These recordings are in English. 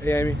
Hey, Amy.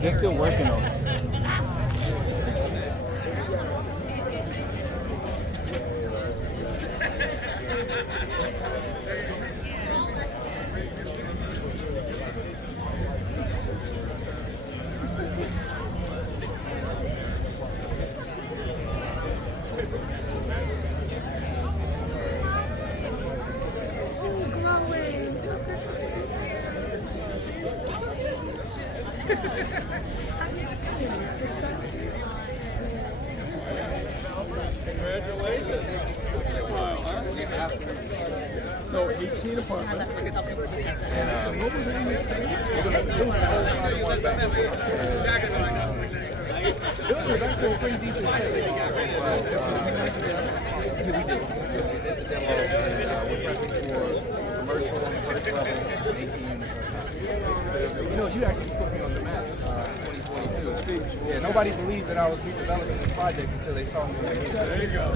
They're still working on it. Congratulations. So 18 apartments. And what was the name of the city? It was actually pretty decent. Commercial on the first level, 18 units. You know, you actually put me on the map 2022. Yeah, nobody believed that I was redeveloping this project until they saw me in the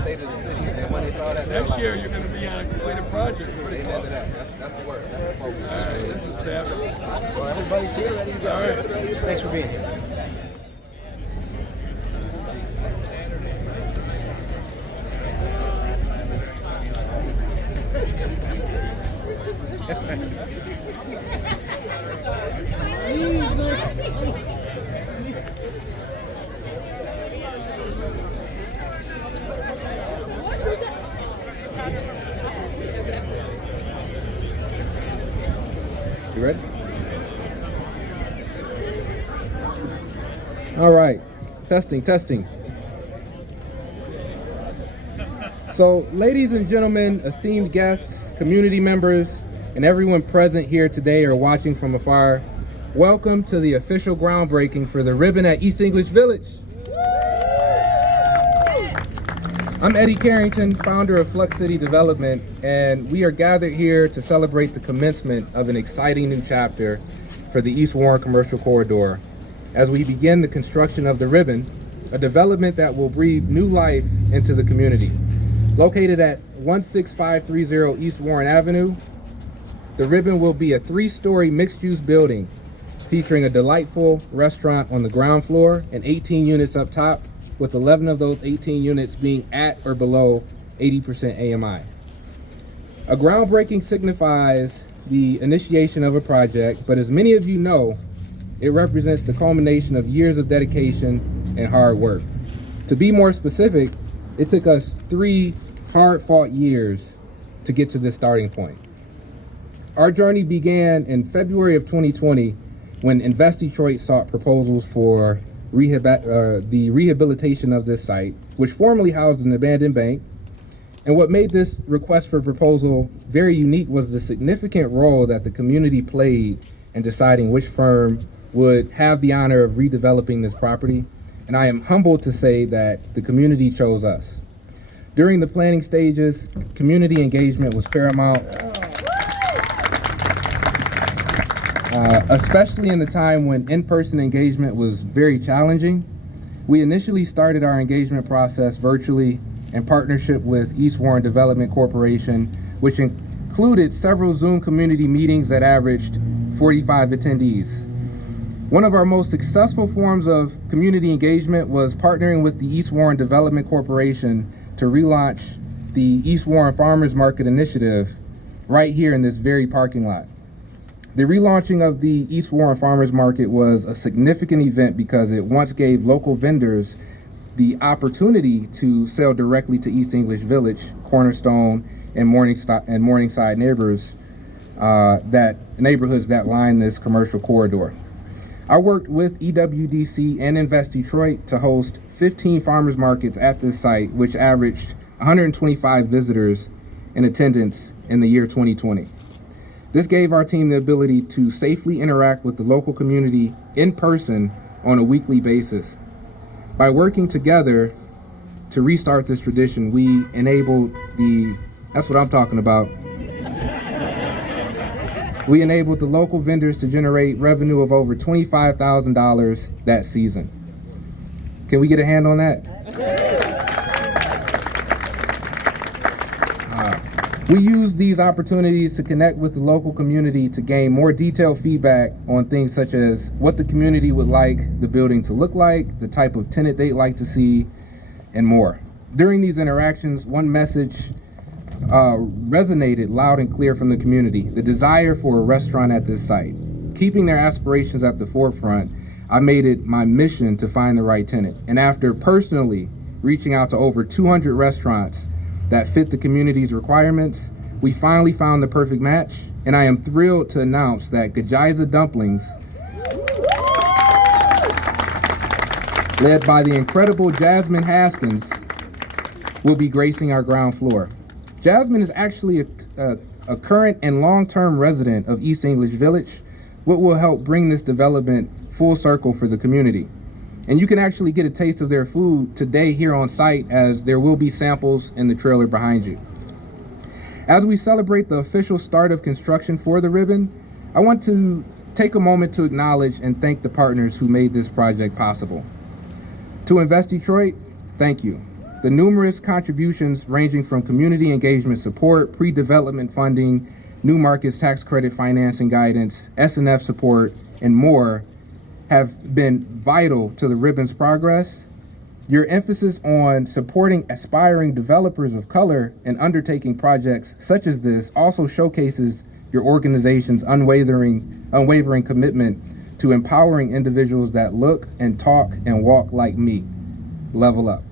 state of the city. And when they saw that, next year you're going to be on a completed project. Pretty close to that. That's the word. That's the focus. All right, this is fabulous. Well, everybody's here ready to go. All right. Thanks for being here. You ready? All right. Testing. So, ladies and gentlemen, esteemed guests, community members, and everyone present here today or watching from afar, welcome to the official groundbreaking for the ribbon at East English Village. I'm Eddy Carrington, founder of Flux City Development, and we are gathered here to celebrate the commencement of an exciting new chapter for the East Warren Commercial Corridor as we begin the construction of the ribbon, a development that will breathe new life into the community. Located at 16530 East Warren Avenue, the ribbon will be a 3-story mixed-use building featuring a delightful restaurant on the ground floor and 18 units up top, with 11 of those 18 units being at or below 80% AMI. A groundbreaking signifies the initiation of a project, but as many of you know, it represents the culmination of years of dedication and hard work. To be more specific, it took us 3 hard-fought years to get to this starting point. Our journey began in February of 2020 when Invest Detroit sought proposals for the rehabilitation of this site, which formerly housed an abandoned bank. And what made this request for proposal very unique was the significant role that the community played in deciding which firm would have the honor of redeveloping this property, and I am humbled to say that the community chose us. During the planning stages, community engagement was paramount, especially in the time when in-person engagement was very challenging. We initially started our engagement process virtually in partnership with East Warren Development Corporation, which included several Zoom community meetings that averaged 45 attendees. One of our most successful forms of community engagement was partnering with the East Warren Development Corporation to relaunch the East Warren Farmers Market Initiative right here in this very parking lot. The relaunching of the East Warren Farmers Market was a significant event because it once gave local vendors the opportunity to sell directly to East English Village, Cornerstone, and Morningside neighborhoods that line this commercial corridor. I worked with EWDC and Invest Detroit to host 15 farmers markets at this site, which averaged 125 visitors in attendance in the year 2020. This gave our team the ability to safely interact with the local community in person on a weekly basis. By working together to restart this tradition, we enabled that's what I'm talking about. We enabled the local vendors to generate revenue of over $25,000 that season. Can we get a hand on that? We used these opportunities to connect with the local community to gain more detailed feedback on things such as what the community would like the building to look like, the type of tenant they'd like to see, and more. During these interactions, one message resonated loud and clear from the community: the desire for a restaurant at this site. Keeping their aspirations at the forefront, I made it my mission to find the right tenant. And after personally reaching out to over 200 restaurants that fit the community's requirements, we finally found the perfect match. And I am thrilled to announce that Gajiza Dumplings, led by the incredible Jasmine Haskins, will be gracing our ground floor. Jasmine is actually a current and long-term resident of East English Village, what will help bring this development full circle for the community. And you can actually get a taste of their food today here on site, as there will be samples in the trailer behind you. As we celebrate the official start of construction for the ribbon, I want to take a moment to acknowledge and thank the partners who made this project possible. To Invest Detroit, thank you. The numerous contributions ranging from community engagement support, pre-development funding, new markets tax credit financing guidance, S&F support, and more have been vital to the ribbon's progress. Your emphasis on supporting aspiring developers of color and undertaking projects such as this also showcases your organization's unwavering commitment to empowering individuals that look and talk and walk like me. Level up.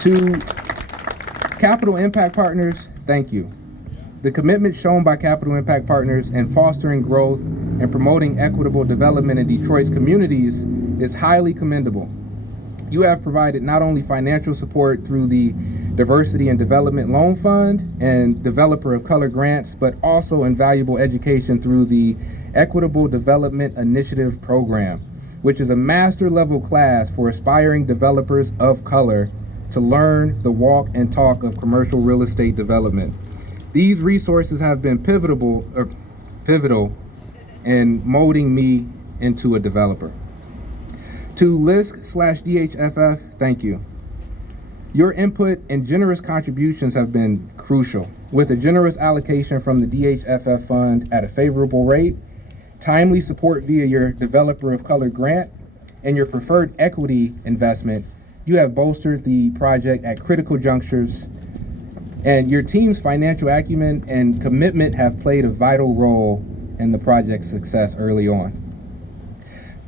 To Capital Impact Partners, thank you. The commitment shown by Capital Impact Partners in fostering growth and promoting equitable development in Detroit's communities is highly commendable. You have provided not only financial support through the Diversity and Development Loan Fund and Developer of Color grants, but also invaluable education through the Equitable Development Initiative Program, which is a master level class for aspiring developers of color to learn the walk and talk of commercial real estate development. These resources have been pivotal in molding me into a developer. To LISC/DHFF, thank you. Your input and generous contributions have been crucial. With a generous allocation from the DHFF fund at a favorable rate, timely support via your Developer of Color grant, and your preferred equity investment, you have bolstered the project at critical junctures, and your team's financial acumen and commitment have played a vital role in the project's success early on.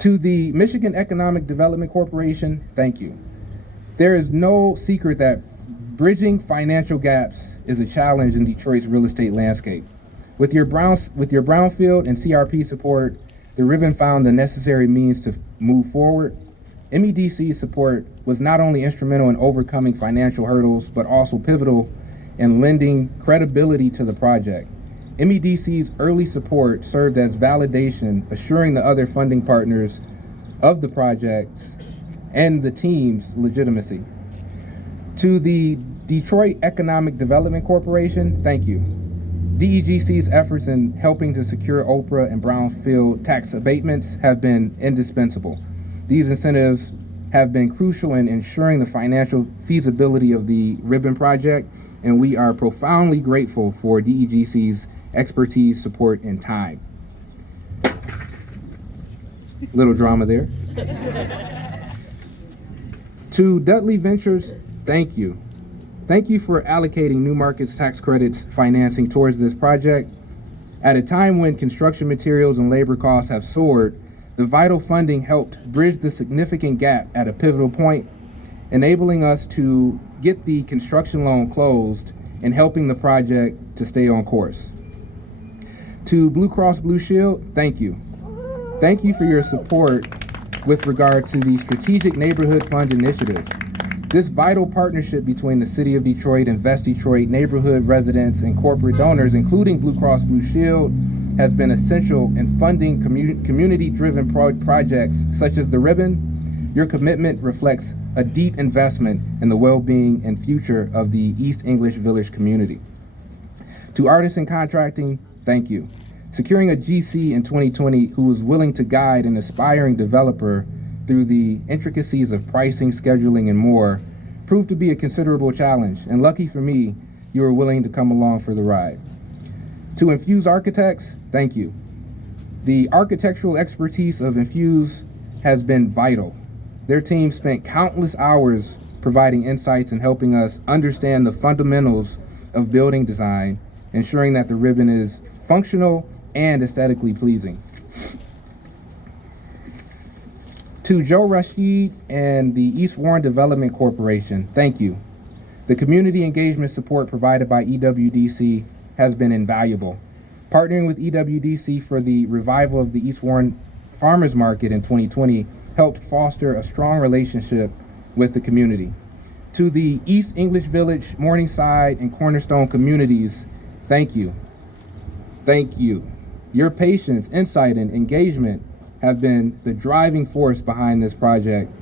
To the Michigan Economic Development Corporation, thank you. There is no secret that bridging financial gaps is a challenge in Detroit's real estate landscape. With your brownfield and CRP support, the ribbon found the necessary means to move forward. MEDC's support was not only instrumental in overcoming financial hurdles, but also pivotal in lending credibility to the project. MEDC's early support served as validation, assuring the other funding partners of the projects and the team's legitimacy. To the Detroit Economic Development Corporation, thank you. DEGC's efforts in helping to secure Oprah and brownfield tax abatements have been indispensable. These incentives have been crucial in ensuring the financial feasibility of the Ribbon project, and we are profoundly grateful for DEGC's expertise, support, and time. Little drama there. To Dudley Ventures, thank you. Thank you for allocating New Markets tax credits financing towards this project. At a time when construction materials and labor costs have soared, the vital funding helped bridge the significant gap at a pivotal point, enabling us to get the construction loan closed and helping the project to stay on course. To Blue Cross Blue Shield, thank you. Thank you for your support with regard to the Strategic Neighborhood Fund Initiative. This vital partnership between the City of Detroit and West Detroit neighborhood residents and corporate donors, including Blue Cross Blue Shield, has been essential in funding community-driven projects such as the Ribbon. Your commitment reflects a deep investment in the well-being and future of the East English Village community. To Artisan Contracting, thank you. Securing a GC in 2020 who was willing to guide an aspiring developer through the intricacies of pricing, scheduling, and more proved to be a considerable challenge, and lucky for me, you were willing to come along for the ride. To Infuse Architects, thank you. The architectural expertise of Infuse has been vital. Their team spent countless hours providing insights and helping us understand the fundamentals of building design, ensuring that the Ribbon is functional and aesthetically pleasing. To Joe Rashid and the East Warren Development Corporation, thank you. The community engagement support provided by EWDC has been invaluable. Partnering with EWDC for the revival of the East Warren Farmers Market in 2020 helped foster a strong relationship with the community. To the East English Village, Morningside, and Cornerstone communities, thank you. Thank you. Your patience, insight, and engagement have been the driving force behind this project.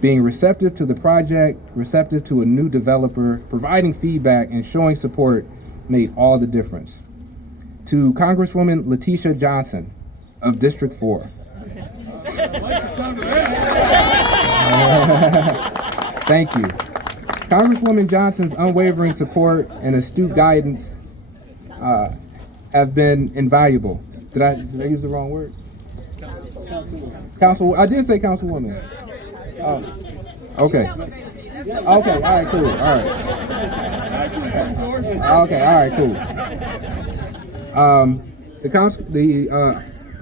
Being receptive to the project, receptive to a new developer, providing feedback, and showing support made all the difference. To Congresswoman Letitia Johnson of District 4. Thank you. Congresswoman Johnson's unwavering support and astute guidance have been invaluable. Did I use the wrong word? Council. I did say Councilwoman. Oh, okay. Okay. All right. Cool. All right. Okay. All right. Cool.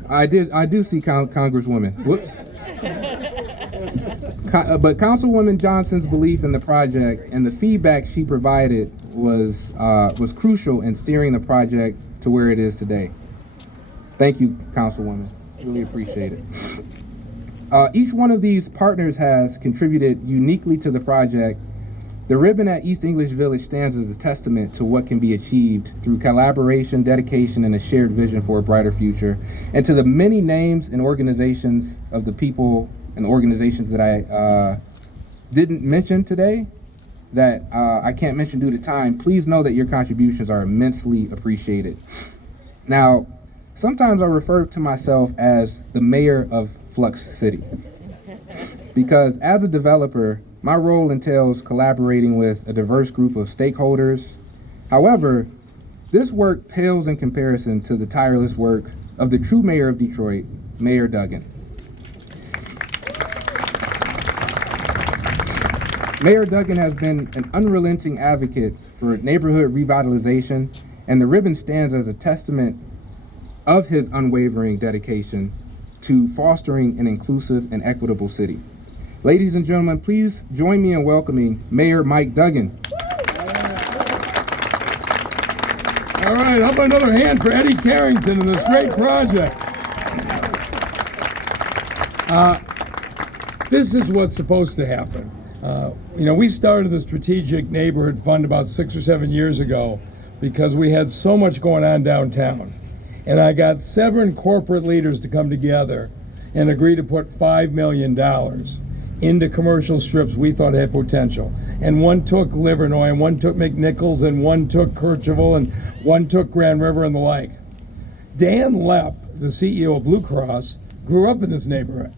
I do see Congresswoman. Whoops. But Councilwoman Johnson's belief in the project and the feedback she provided was crucial in steering the project to where it is today. Thank you, Councilwoman. Really appreciate it. Each one of these partners has contributed uniquely to the project. The Ribbon at East English Village stands as a testament to what can be achieved through collaboration, dedication, and a shared vision for a brighter future. And to the many names and organizations of the people and organizations that I didn't mention today, that I can't mention due to time, please know that your contributions are immensely appreciated. Now, sometimes I refer to myself as the mayor of Flux City, because as a developer, my role entails collaborating with a diverse group of stakeholders. However, this work pales in comparison to the tireless work of the true mayor of Detroit, Mayor Duggan. Mayor Duggan has been an unrelenting advocate for neighborhood revitalization, and the Ribbon stands as a testament of his unwavering dedication to fostering an inclusive and equitable city. Ladies and gentlemen, please join me in welcoming Mayor Mike Duggan. All right, how about another hand for Eddy Carrington and this great project? This is what's supposed to happen. We started the Strategic Neighborhood Fund about 6 or 7 years ago because we had so much going on downtown. And I got 7 corporate leaders to come together and agreed to put $5 million into commercial strips we thought had potential. And one took Livernois, and one took McNichols, and one took Kercheval, and one took Grand River and the like. Dan Lepp, the CEO of Blue Cross, grew up in this neighborhood.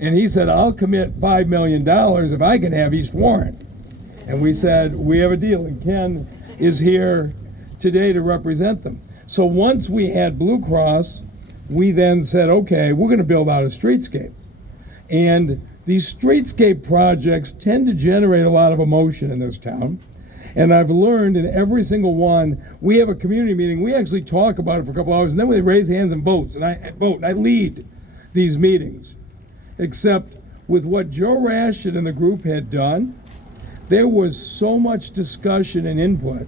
And he said, I'll commit $5 million if I can have East Warren. And we said, we have a deal. And Ken is here today to represent them. So once we had Blue Cross, we then said, okay, we're going to build out a streetscape. And these streetscape projects tend to generate a lot of emotion in this town. And I've learned in every single one, we have a community meeting. We actually talk about it for a couple hours, and then we raise hands and vote. And I lead these meetings. Except with what Joe Rashid and the group had done, there was so much discussion and input.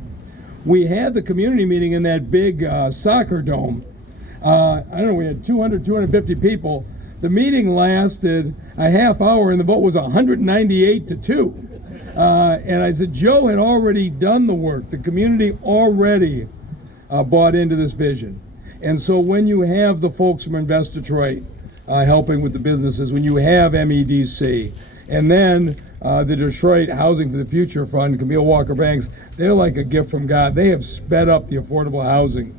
We had the community meeting in that big soccer dome. I don't know, we had 200, 250 people. The meeting lasted a half hour and the vote was 198 to 2. And I said, Joe had already done the work. The community already bought into this vision. And so when you have the folks from Invest Detroit helping with the businesses, when you have MEDC, and then the Detroit Housing for the Future Fund, Camille Walker Banks, they're like a gift from God. They have sped up the affordable housing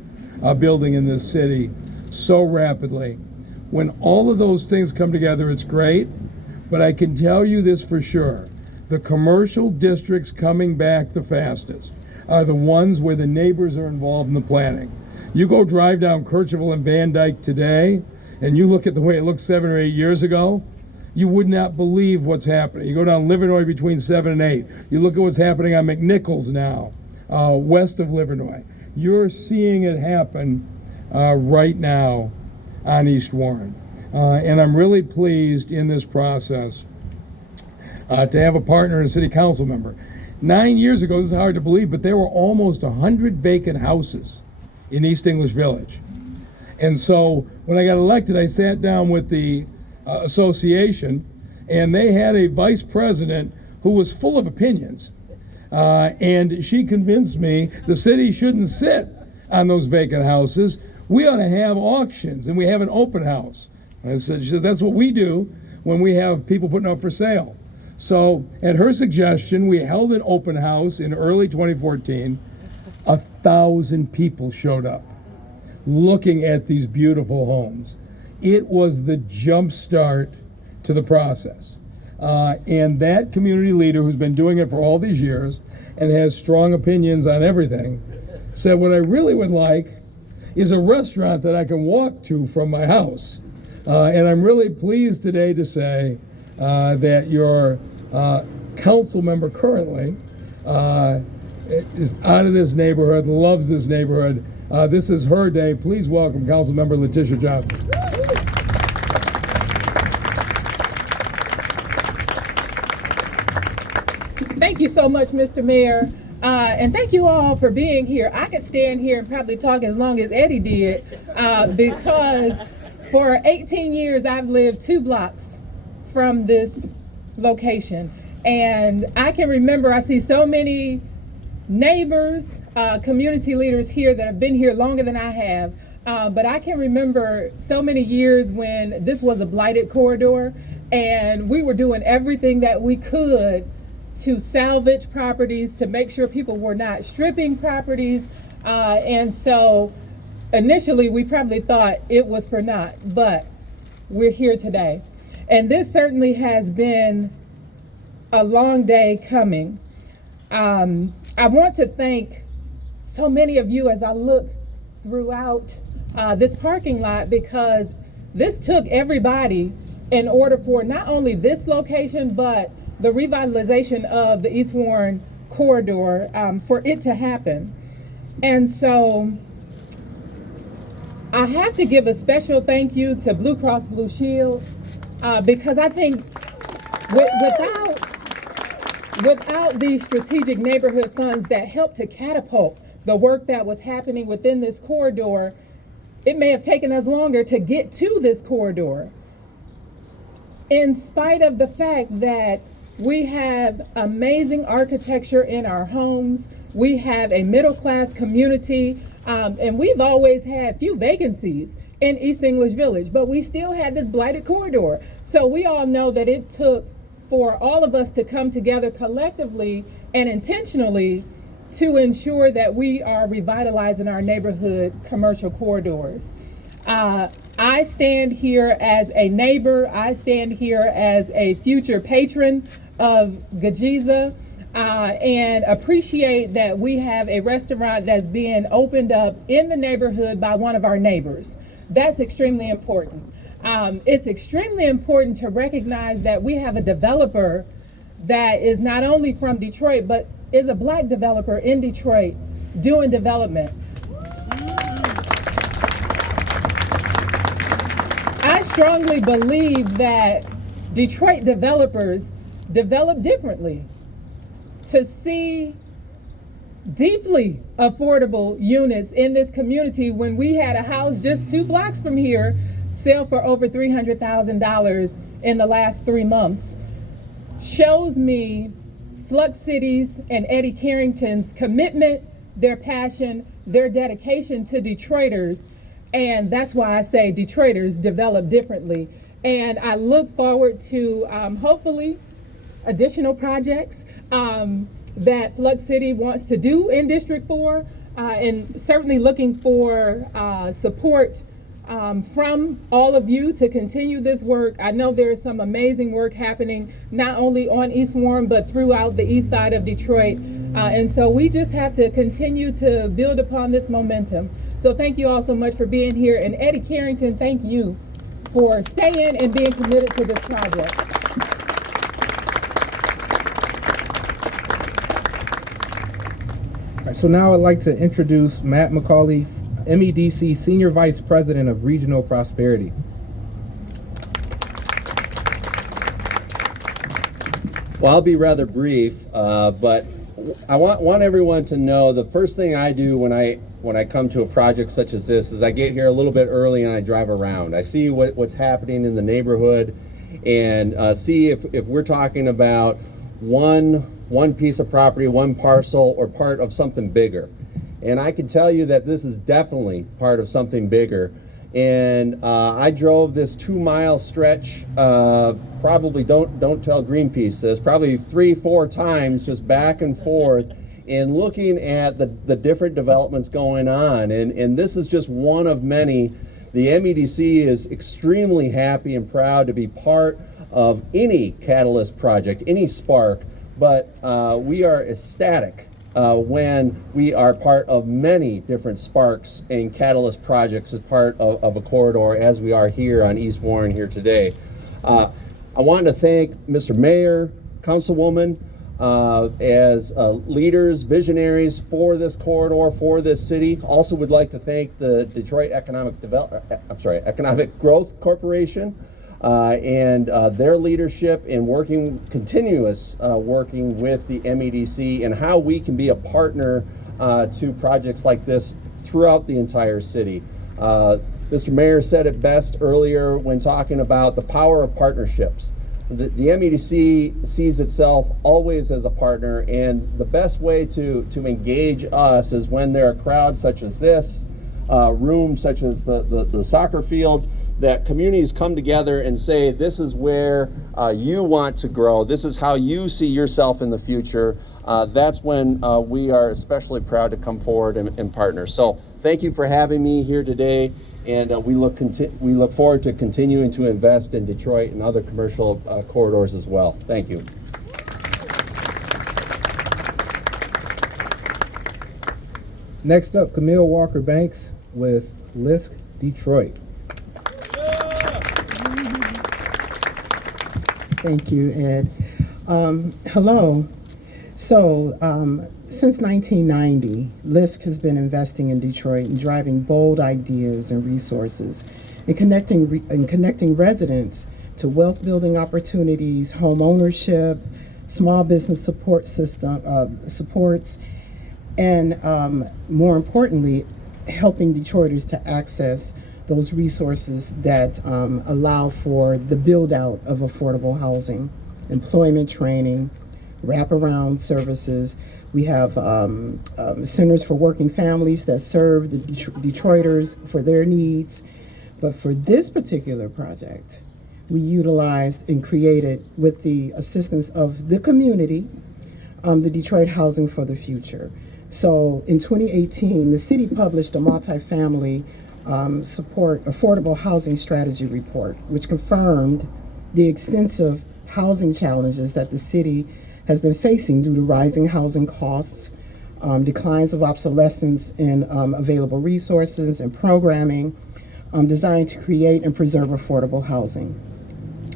building in this city so rapidly. When all of those things come together, it's great, but I can tell you this for sure. The commercial districts coming back the fastest are the ones where the neighbors are involved in the planning. You go drive down Kercheval and Van Dyke today, and you look at the way it looked 7 or 8 years ago, you would not believe what's happening. You go down Livernois between 7 and 8. You look at what's happening on McNichols now, west of Livernois. You're seeing it happen right now on East Warren. And I'm really pleased in this process to have a partner and a city council member. 9 years ago, this is hard to believe, but there were almost 100 vacant houses in East English Village. And so when I got elected, I sat down with the association, and they had a vice president who was full of opinions. And she convinced me the city shouldn't sit on those vacant houses. We ought to have auctions, and we have an open house. And she says, that's what we do when we have people putting up for sale. So at her suggestion, we held an open house in early 2014. 1,000 people showed up looking at these beautiful homes. It was the jump start to the process. And that community leader who's been doing it for all these years and has strong opinions on everything said, what I really would like is a restaurant that I can walk to from my house. And I'm really pleased today to say that your council member currently is out of this neighborhood, loves this neighborhood. This is her day. Please welcome Council Member Letitia Johnson. Thank you so much, Mr. Mayor. And thank you all for being here. I could stand here and probably talk as long as Eddy did because for 18 years I've lived 2 blocks from this location. And I can remember, I see so many neighbors, community leaders here that have been here longer than I have. But I can remember so many years when this was a blighted corridor and we were doing everything that we could to salvage properties, to make sure people were not stripping properties. And so initially we probably thought it was for naught, but we're here today. And this certainly has been a long day coming. I want to thank so many of you as I look throughout this parking lot, because this took everybody in order for not only this location, but the revitalization of the East Warren corridor for it to happen. And so I have to give a special thank you to Blue Cross Blue Shield because I think without these strategic neighborhood funds that helped to catapult the work that was happening within this corridor, it may have taken us longer to get to this corridor. In spite of the fact that We have amazing architecture in our homes. We have a middle-class community, and we've always had few vacancies in East English Village, but we still had this blighted corridor. So we all know that it took for all of us to come together collectively and intentionally to ensure that we are revitalizing our neighborhood commercial corridors. I stand here as a neighbor. I stand here as a future patron of Gajiza, and appreciate that we have a restaurant that's being opened up in the neighborhood by one of our neighbors. That's extremely important. It's extremely important to recognize that we have a developer that is not only from Detroit, but is a Black developer in Detroit doing development. I strongly believe that Detroit developers develop differently. To see deeply affordable units in this community when we had a house just 2 blocks from here sell for over $300,000 in the last 3 months shows me Flux City's and Eddy Carrington's commitment, their passion, their dedication to Detroiters. And that's why I say Detroiters develop differently. And I look forward to hopefully additional projects that Flux City wants to do in District 4, and certainly looking for support from all of you to continue this work. I know there is some amazing work happening not only on East Warren but throughout the east side of Detroit, and so we just have to continue to build upon this momentum. So thank you all so much for being here, and Eddy Carrington, thank you for staying and being committed to this project. All right, so now I'd like to introduce Matt McCauley, MEDC Senior Vice President of Regional Prosperity. Well, I'll be rather brief, but I want everyone to know the first thing I do when I come to a project such as this is I get here a little bit early and I drive around. I see what's happening in the neighborhood and see if we're talking about one piece of property, one parcel, or part of something bigger. And I can tell you that this is definitely part of something bigger. And I drove this 2-mile stretch, probably don't tell Greenpeace this, probably 3-4 times just back and forth in looking at the different developments going on. And this is just one of many. The MEDC is extremely happy and proud to be part of any catalyst project, any spark, but we are ecstatic when we are part of many different sparks and catalyst projects as part of a corridor, as we are here on East Warren here today. I want to thank Mr. Mayor, Councilwoman, as leaders, visionaries for this corridor, for this city. Also would like to thank the Detroit Economic Growth Corporation and their leadership in working with the MEDC and how we can be a partner to projects like this throughout the entire city. Mr. Mayor said it best earlier when talking about the power of partnerships. The MEDC sees itself always as a partner, and the best way to engage us is when there are crowds such as this, rooms such as the soccer field, that communities come together and say, this is where you want to grow, this is how you see yourself in the future. That's when we are especially proud to come forward and partner. So thank you for having me here today, and we look forward to continuing to invest in Detroit and other commercial corridors as well. Thank you. Next up, Camille Walker-Banks with LISC Detroit. Thank you, Ed. Hello. So, since 1990, LISC has been investing in Detroit and driving bold ideas and resources and connecting residents to wealth building opportunities, home ownership, small business supports, and more importantly, helping Detroiters to access those resources that allow for the build out of affordable housing employment training, wraparound services. We have centers for working families that serve the Detroiters for their needs. But for this particular project, we utilized and created, with the assistance of the community, the Detroit Housing for the Future. So in 2018, the city published a multifamily support affordable housing strategy report, which confirmed the extensive housing challenges that the city has been facing due to rising housing costs, declines of obsolescence in available resources and programming designed to create and preserve affordable housing.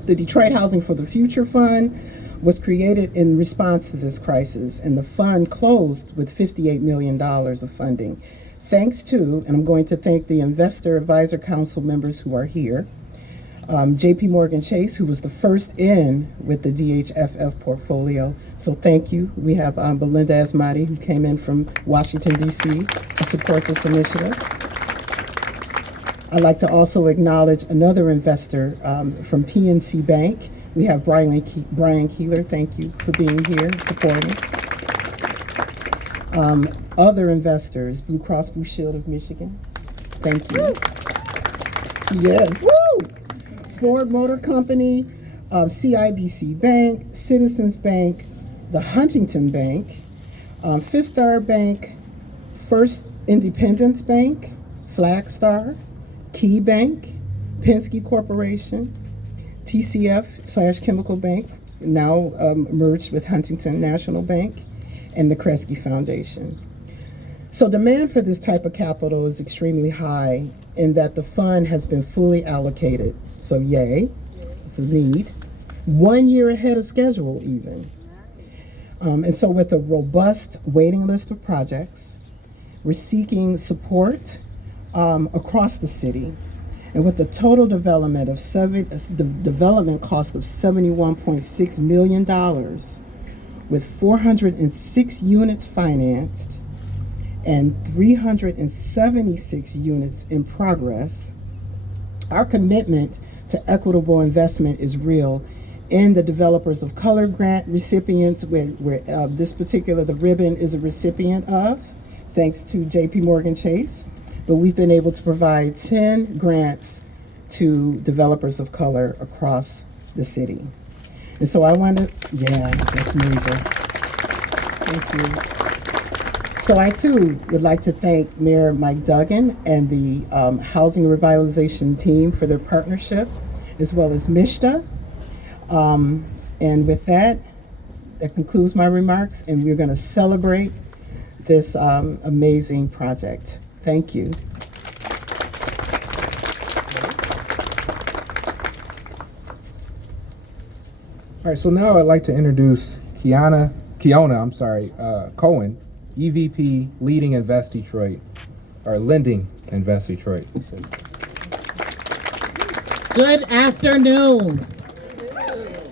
The Detroit Housing for the Future Fund was created in response to this crisis, and the fund closed with $58 million of funding. Thanks to, and I'm going to thank the Investor Advisor Council members who are here, JP Morgan Chase, who was the first in with the DHFF portfolio. So thank you. We have Belinda Asmati, who came in from Washington, D.C. to support this initiative. I'd like to also acknowledge another investor from PNC Bank. We have Brian Keeler. Thank you for being here and supporting. Other investors, Blue Cross Blue Shield of Michigan. Thank you. Woo! Yes, woo! Ford Motor Company, CIBC Bank, Citizens Bank, the Huntington Bank, Fifth Third Bank, First Independence Bank, Flagstar, Key Bank, Penske Corporation, TCF/Chemical Bank, now merged with Huntington National Bank, and the Kresge Foundation. So demand for this type of capital is extremely high in that the fund has been fully allocated. So yay, it's a need. 1 year ahead of schedule even. And so with a robust waiting list of projects, we're seeking support across the city. And with the total development development cost of $71.6 million, with 406 units financed and 376 units in progress, our commitment to equitable investment is real in the Developers of Color grant recipients, where the ribbon is a recipient of, thanks to JP Morgan Chase. But we've been able to provide 10 grants to developers of color across the city. And so I want to, that's major. Thank you. So I too would like to thank Mayor Mike Duggan and the Housing Revitalization team for their partnership, as well as Mishta. And with that concludes my remarks, and we're going to celebrate this amazing project. Thank you. All right, so now I'd like to introduce Kiona Cohen, EVP Leading Invest Detroit, or Lending Invest Detroit. Good afternoon.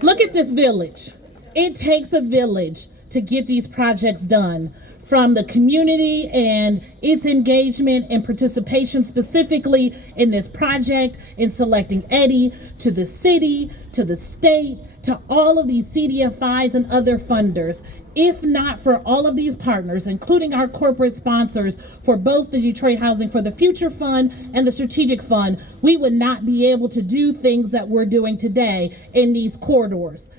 Look at this village. It takes a village to get these projects done. From the community and its engagement and participation specifically in this project, in selecting Eddy, to the city, to the state, to all of these CDFIs and other funders. If not for all of these partners, including our corporate sponsors for both the Detroit Housing for the Future Fund and the Strategic Fund, we would not be able to do things that we're doing today in these corridors.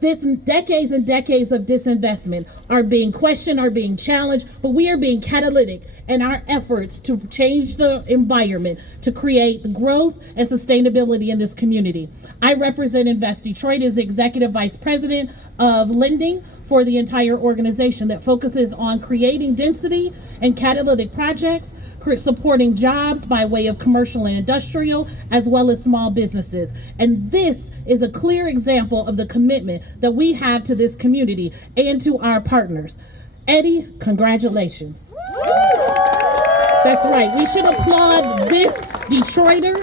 This decades and decades of disinvestment are being questioned, are being challenged, but we are being catalytic in our efforts to change the environment, to create the growth and sustainability in this community. I represent Invest Detroit as Executive Vice President of Lending for the entire organization that focuses on creating density and catalytic projects, supporting jobs by way of commercial and industrial, as well as small businesses. And this is a clear example of the commitment that we have to this community and to our partners. Eddy, congratulations. That's right. We should applaud this Detroiter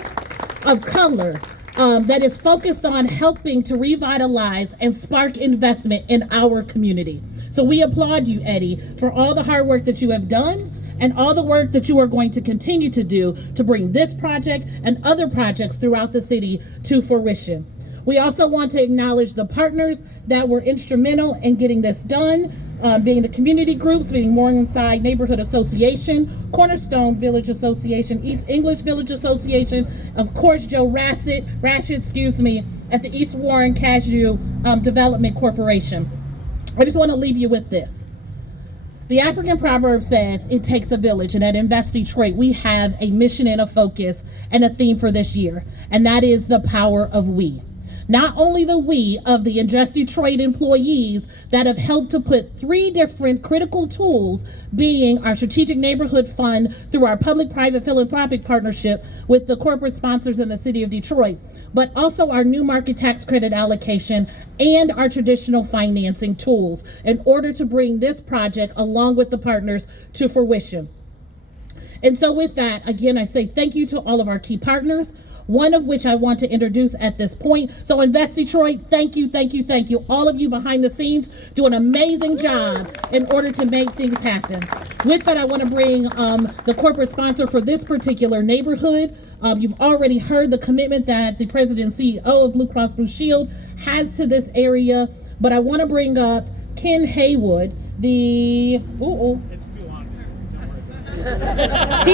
of color that is focused on helping to revitalize and spark investment in our community. So we applaud you, Eddy, for all the hard work that you have done and all the work that you are going to continue to do to bring this project and other projects throughout the city to fruition. We also want to acknowledge the partners that were instrumental in getting this done, being the community groups, being Morningside Neighborhood Association, Cornerstone Village Association, East English Village Association, of course, Joe Rashid, at the East Warren Cashew Development Corporation. I just want to leave you with this. The African proverb says it takes a village, and at Invest Detroit, we have a mission and a focus and a theme for this year, and that is the power of we. Not only the we of the Invest Detroit employees that have helped to put 3 different critical tools, being our Strategic Neighborhood Fund through our public-private philanthropic partnership with the corporate sponsors in the city of Detroit, but also our new market tax credit allocation and our traditional financing tools in order to bring this project along with the partners to fruition. And so with that, again, I say thank you to all of our key partners, one of which I want to introduce at this point. So Invest Detroit, thank you, thank you, thank you. All of you behind the scenes do an amazing job in order to make things happen. With that, I want to bring the corporate sponsor for this particular neighborhood. You've already heard the commitment that the president and CEO of Blue Cross Blue Shield has to this area, but I want to bring up Ken Haywood, he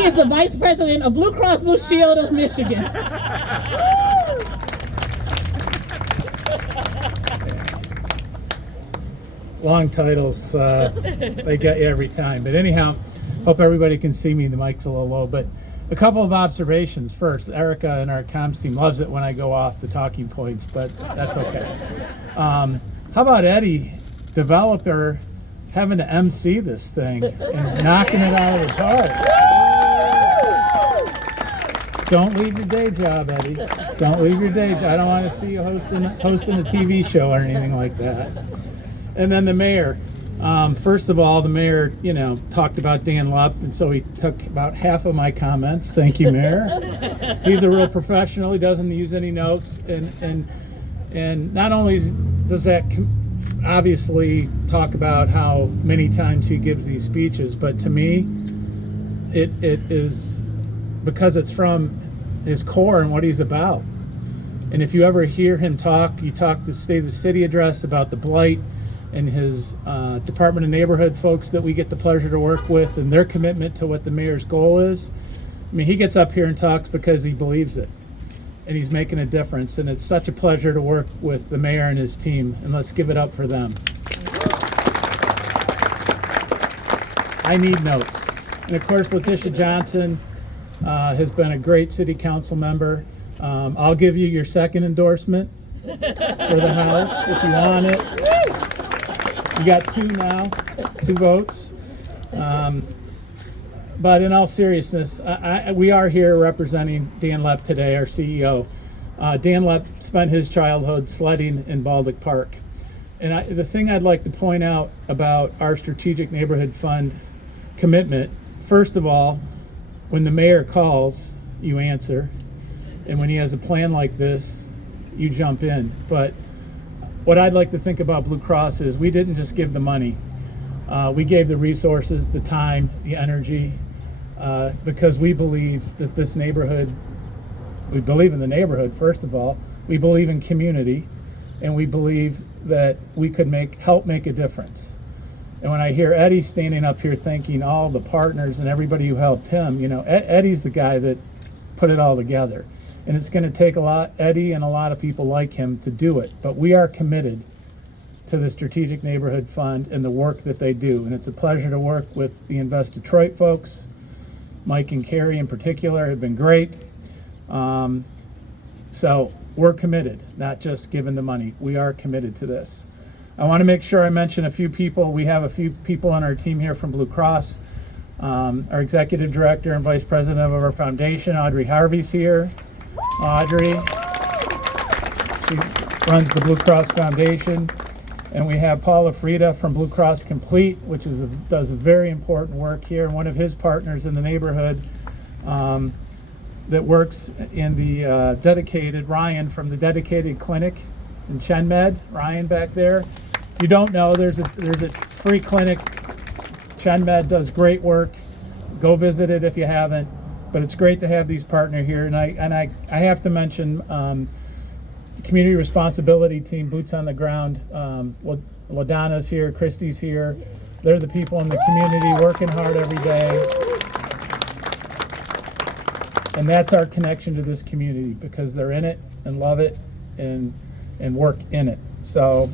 is the Vice President of Blue Cross Blue Shield of Michigan. Long titles, they get you every time. But anyhow, hope everybody can see me. The mic's a little low. But a couple of observations. First, Erica and our comms team loves it when I go off the talking points, but that's okay. How about Eddy, developer, having to MC this thing and knocking it out of the park? Don't leave your day job, Eddy. Don't leave your day job. I don't want to see you hosting a TV show or anything like that. And then the mayor. First of all, the mayor, talked about Dan Lupp, and so he took about half of my comments. Thank you, Mayor. He's a real professional. He doesn't use any notes, and not only does that obviously talk about how many times he gives these speeches, but to me, it is because it's from his core and what he's about. And if you ever hear him talk, you talk to State of the City address about the blight and his Department of Neighborhood folks that we get the pleasure to work with and their commitment to what the mayor's goal is. I mean, he gets up here and talks because he believes it. And he's making a difference, and it's such a pleasure to work with the mayor and his team, and let's give it up for them. I need notes. And of course, Letitia Johnson has been a great city council member. I'll give you your second endorsement for the House if you want it. You got 2 now, 2 votes. But in all seriousness, we are here representing Dan Lupp today, our CEO. Dan Lupp spent his childhood sledding in Baldock Park. And the thing I'd like to point out about our Strategic Neighborhood Fund commitment, first of all, when the mayor calls, you answer. And when he has a plan like this, you jump in. But what I'd like to think about Blue Cross is we didn't just give the money. We gave the resources, the time, the energy, because we believe that this neighborhood, we believe in the neighborhood, first of all. We believe in community, and we believe that we could help make a difference. And when I hear Eddy standing up here thanking all the partners and everybody who helped him, Eddy's the guy that put it all together. And it's going to take Eddy and a lot of people like him to do it. But we are committed to the Strategic Neighborhood Fund and the work that they do. And it's a pleasure to work with the Invest Detroit folks. Mike and Carrie in particular have been great. So we're committed, not just giving the money. We are committed to this. I want to make sure I mention a few people. We have a few people on our team here from Blue Cross. Our executive director and vice president of our foundation, Audrey Harvey's here. Audrey, she runs the Blue Cross Foundation. And we have Paula Frida from Blue Cross Complete, which does a very important work here. And one of his partners in the neighborhood that works in the dedicated, Ryan from the dedicated clinic in ChenMed, Ryan back there. If you don't know, there's a free clinic. ChenMed does great work. Go visit it if you haven't. But it's great to have these partners here. And I have to mention community responsibility team, boots on the ground. LaDonna's here, Christy's here. They're the people in the community working hard every day. And that's our connection to this community, because they're in it and love it and work in it. So,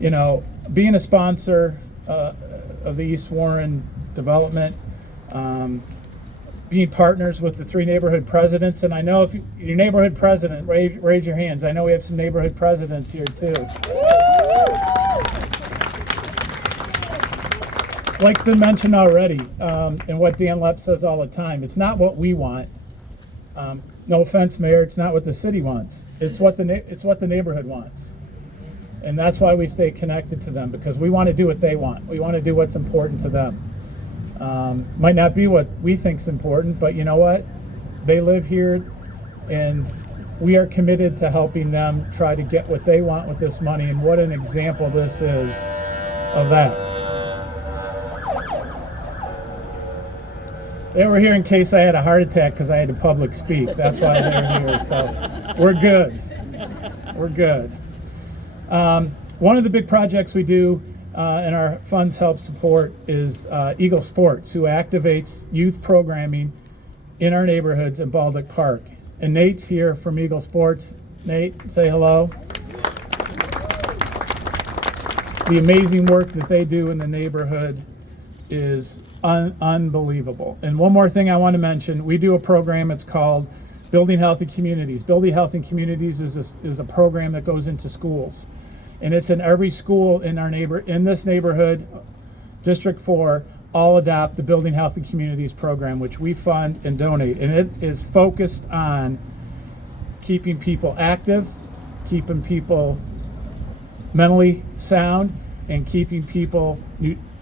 you know, being a sponsor of the East Warren development, being partners with the 3 neighborhood presidents, and I know if your neighborhood president, raise your hands. I know we have some neighborhood presidents here too. Like's been mentioned already, and what Dan Lepp says all the time, it's not what we want. No offense, Mayor, it's not what the city wants. It's what the neighborhood wants. And that's why we stay connected to them, because we want to do what they want. We want to do what's important to them. Might not be what we think's important, but you know what? They live here, and we are committed to helping them try to get what they want with this money, and what an example this is of that. They were here in case I had a heart attack because I had to public speak. That's why they're here. So we're good. We're good. One of the big projects we do and our funds help support is Eagle Sports, who activates youth programming in our neighborhoods in Baldock Park. And Nate's here from Eagle Sports. Nate, say hello. The amazing work that they do in the neighborhood is unbelievable. And one more thing I want to mention, we do a program, it's called Building Healthy Communities. Building Healthy Communities is a program that goes into schools. And it's in every school in this neighborhood, District 4, all adopt the Building Healthy Communities program, which we fund and donate. And it is focused on keeping people active, keeping people mentally sound, and keeping people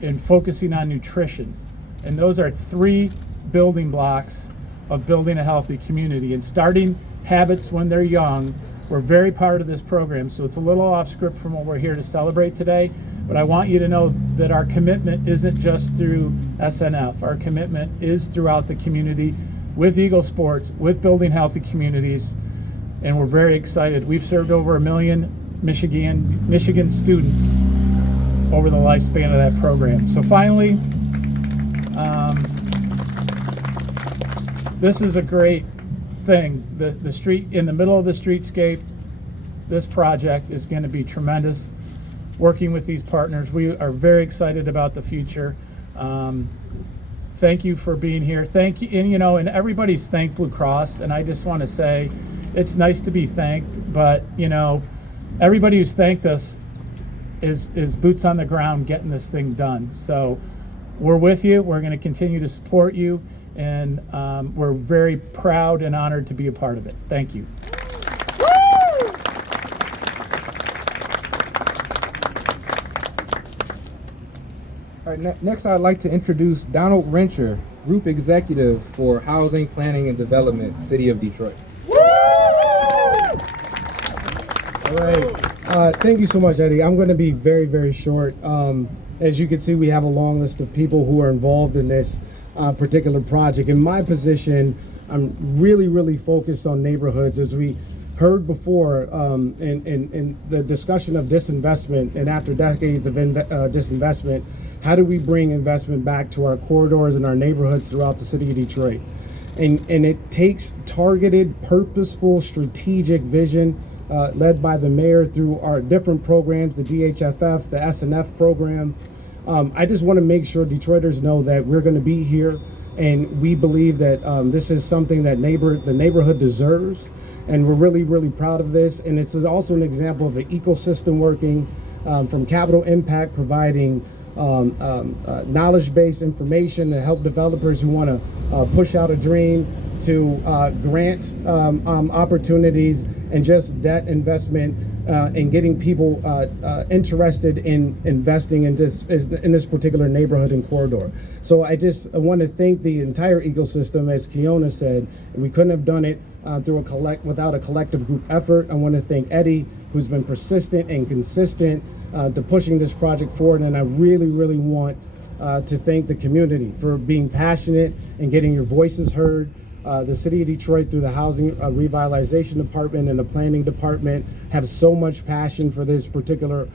and focusing on nutrition. And those are 3 building blocks of building a healthy community. And starting habits when they're young, we're very part of this program. So it's a little off script from what we're here to celebrate today. But I want you to know that our commitment isn't just through SNF. Our commitment is throughout the community with Eagle Sports, with Building Healthy Communities. And we're very excited. We've served over 1 million Michigan students over the lifespan of that program. So finally, this is a great thing. The street in the middle of the streetscape, this project is going to be tremendous. Working with these partners, we are very excited about the future. Thank you for being here. Thank you, and everybody's thanked Blue Cross, and I just want to say, it's nice to be thanked, but everybody who's thanked us is boots on the ground getting this thing done. So we're with you. We're going to continue to support you, and we're very proud and honored to be a part of it. Thank you. All right, next I'd like to introduce Donald Rencher, Group Executive for Housing, Planning, and Development, City of Detroit. All right. Thank you so much, Eddie. I'm going to be very, very short. As you can see, we have a long list of people who are involved in this particular project. In my position, I'm really, really focused on neighborhoods. As we heard before in the discussion of disinvestment, and after decades of disinvestment, how do we bring investment back to our corridors and our neighborhoods throughout the city of Detroit? And it takes targeted, purposeful, strategic vision led by the mayor through our different programs, the DHFF, the SNF program. I just want to make sure Detroiters know that we're going to be here, and we believe that this is something that the neighborhood deserves, and we're really, really proud of this. And it's also an example of an ecosystem working from Capital Impact, providing knowledge-based information to help developers who want to push out a dream, to grant opportunities, and just debt investment and getting people interested in investing in this particular neighborhood and corridor. So I want to thank the entire ecosystem. As Kiona said, we couldn't have done it without a collective group effort. I want to thank Eddy, who's been persistent and consistent to pushing this project forward. And I really, really want to thank the community for being passionate and getting your voices heard. The city of Detroit, through the Housing Revitalization Department and the Planning Department, have so much passion for this particular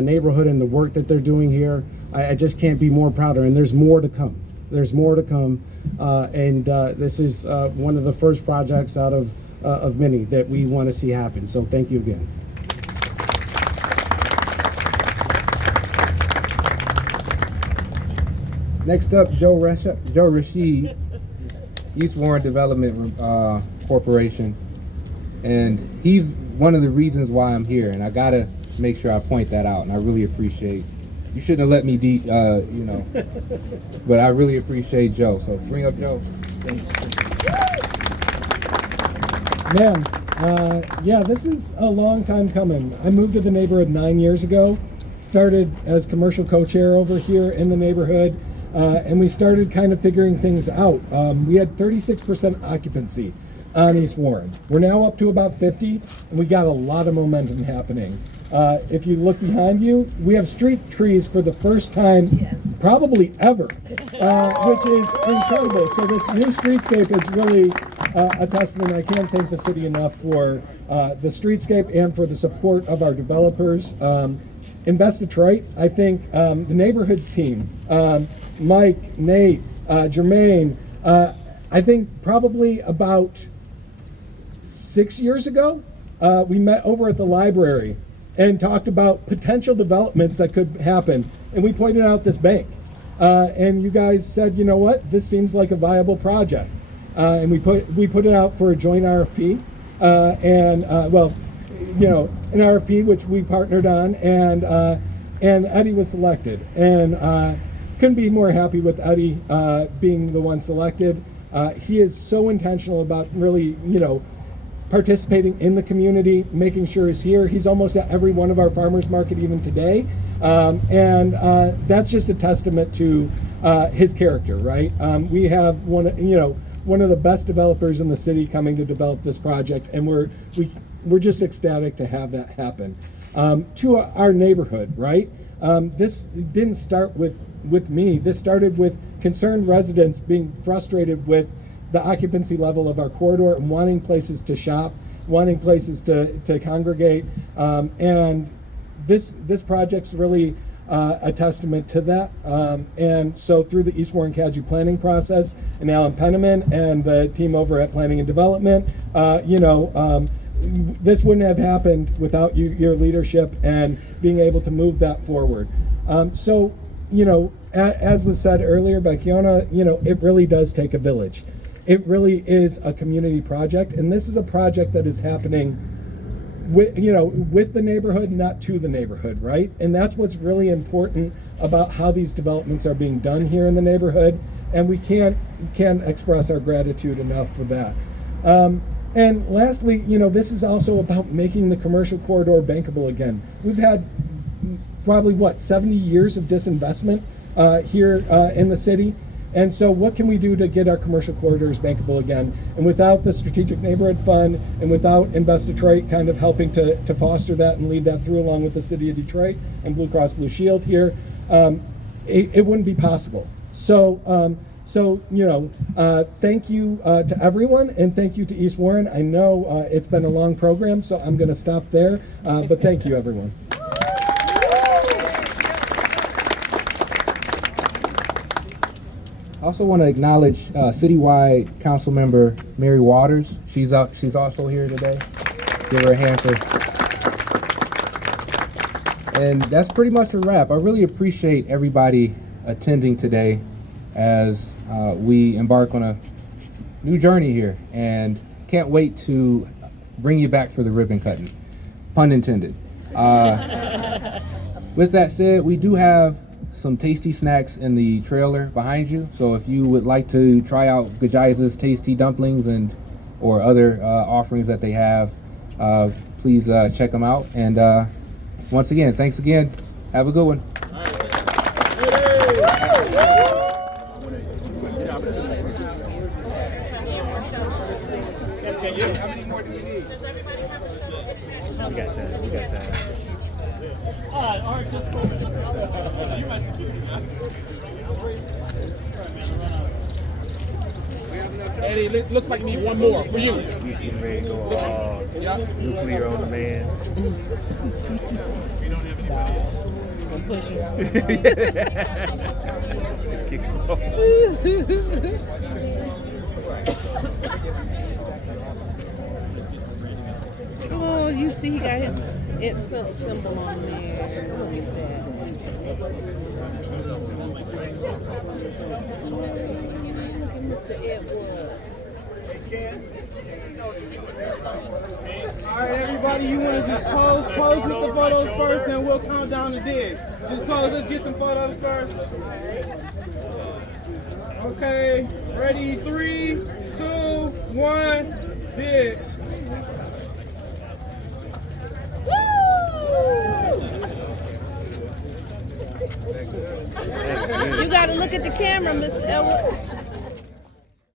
neighborhood and the work that they're doing here. I just can't be more prouder, and there's more to come. There's more to come, and this is one of the first projects out of many that we want to see happen. So thank you again. Next up, Joe Rashid, East Warren Development Corporation, and he's one of the reasons why I'm here, and I gotta make sure I point that out, and I really appreciate. You shouldn't have let me, but I really appreciate Joe. So bring up Joe. Man, yeah, this is a long time coming. I moved to the neighborhood 9 years ago, started as commercial co-chair over here in the neighborhood, and we started kind of figuring things out. We had 36% occupancy on East Warren. We're now up to about 50, and we got a lot of momentum happening. If you look behind you, we have street trees for the first time probably ever, which is incredible. So this new streetscape is really a testament. I can't thank the city enough for the streetscape and for the support of our developers. Invest Detroit, I think the neighborhoods team, Mike, Nate, Jermaine, I think probably about 6 years ago, we met over at the library and talked about potential developments that could happen. And we pointed out this bank. And you guys said, you know what, this seems like a viable project. And we put it out for a joint RFP. An RFP which we partnered on, and Eddy was selected. And couldn't be more happy with Eddy being the one selected. He is so intentional about really, participating in the community, making sure he's here. He's almost at every one of our farmers market even today. And that's just a testament to his character, right? We have one of the best developers in the city coming to develop this project, and we're just ecstatic to have that happen. To our neighborhood, right? This didn't start with me. This started with concerned residents being frustrated with the occupancy level of our corridor and wanting places to shop, wanting places to congregate. And this project's really a testament to that. And so through the East Warren Cadgy planning process, and Alan Penniman and the team over at Planning and Development, this wouldn't have happened without your leadership and being able to move that forward. As was said earlier by Kiona, it really does take a village. It really is a community project, and this is a project that is happening with the neighborhood, not to the neighborhood, right? And that's what's really important about how these developments are being done here in the neighborhood, and we can't express our gratitude enough for that. And lastly, this is also about making the commercial corridor bankable again. We've had probably 70 years of disinvestment here in the city. And so what can we do to get our commercial corridors bankable again? And without the Strategic Neighborhood Fund and without Invest Detroit kind of helping to foster that and lead that through along with the city of Detroit and Blue Cross Blue Shield here, it wouldn't be possible. So thank you to everyone, and thank you to East Warren. I know it's been a long program, so I'm going to stop there, but thank you, everyone. I also want to acknowledge citywide council member Mary Waters. She's also here today. Give her a hand for. And that's pretty much a wrap. I really appreciate everybody attending today as we embark on a new journey here, and can't wait to bring you back for the ribbon cutting, pun intended. With that said, we do have some tasty snacks in the trailer behind you, so if you would like to try out Gajaiza's tasty dumplings or other offerings that they have, please check them out. And once again, thanks again. Have a good one. Eddie, looks like you need one more for you. He's getting ready to go nuclear on the man. I'm pushing. Just kick him off. Oh, you see, he got his symbol on there. Look at that. Look at Mr. Edwards. All right, everybody, you want to just pose with the photos first, then we'll count down the dig. Just pose. Let's get some photos first. Okay, ready? 3, 2, 1, dig. You got to look at the camera, Mr. Edwards.